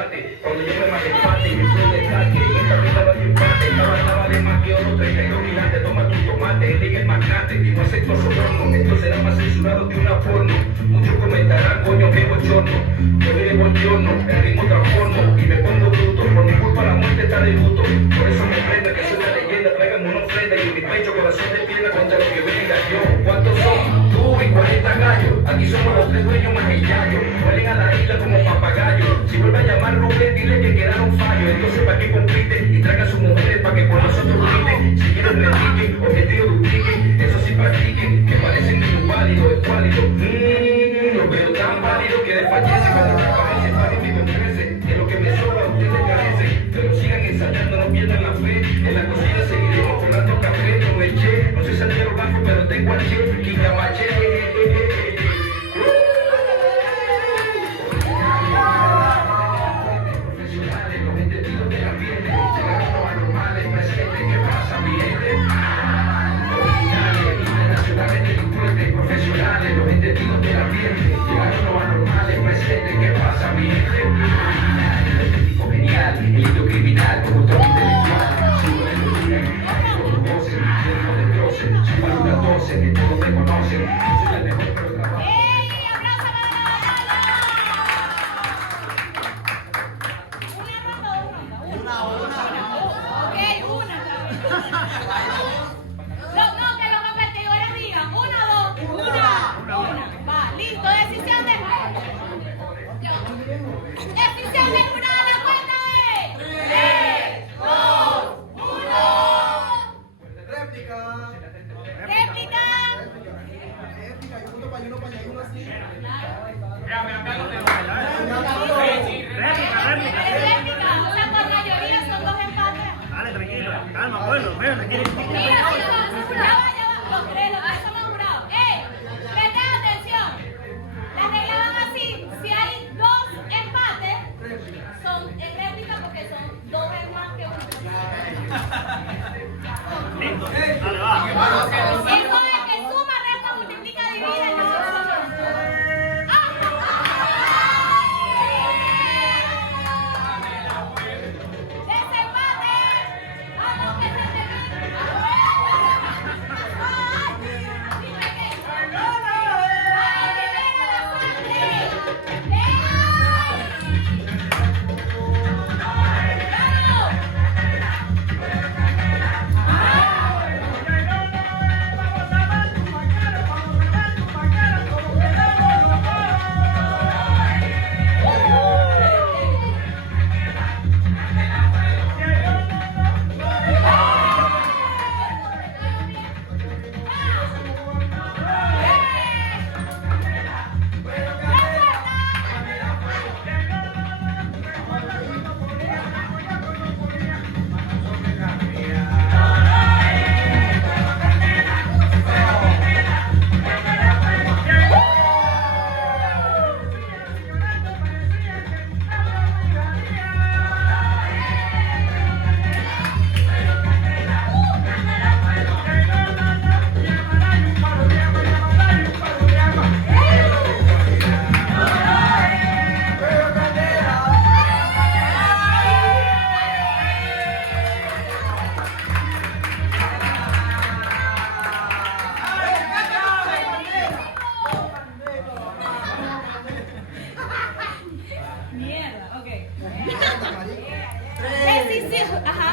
Cuando yo me malempate y me fui de ataque, en esta vida no hay empate. Esta vale más que oro, 32 mil antes. Toma tu tomate, él es el magnate. Y no acepto soborno, esto será más censurado que una porno. Muchos comentarán, coño, qué bochorno. Yo vive buen giorno, el ritmo transformo y me pongo bruto. Por mi culpa la muerte está de luto. Por eso me prenda que soy una leyenda. Traigan una ofrenda y en mi pecho corazón de piedra contra lo que venga yo. ¿Cuántos son? Tú y 40 gallos. Aquí somos los tres dueños más el yayo. Huelen a la isla como papagayo. Si vuelve a llamar Rubén, dile que quedaron fallos. Entonces, ¿para qué compiten? Y traigan a sus mujeres para que con nosotros griten. Si quieren repliquen, objetivo dupliquen. Eso sí practiquen, que parecen inválidos, es válido. Lo veo tan válido que desfallece cuando se aparece. Paguen mi con de lo que me sobra ustedes carecen. Pero sigan ensayando, no pierdan la fe. En la cocina seguiremos colando café, no eché. No soy santero blanco, pero tengo al che, quintamaché. Profesionales, los entendidos del ambiente, llegaron los anormales, presentes, ¿qué pasa, mi gente? El tipo genial, el hito criminal, como todo intelectual, sigo de locura, con voces, lleno de dioses, soy para una 12, que todos me conocen, soy el mejor, pero trabajo. Dale, tranquilo, calma, pueblo, ven, tranquilo. Los tres somos jurados. Presten atención. Las reglas van así. Si hay dos empates, son en réplica porque son dos veces más que uno. Listo, dale, va. Eso es que suma, resta, multiplica, divide. Mierda, ok. Decisión. Ajá.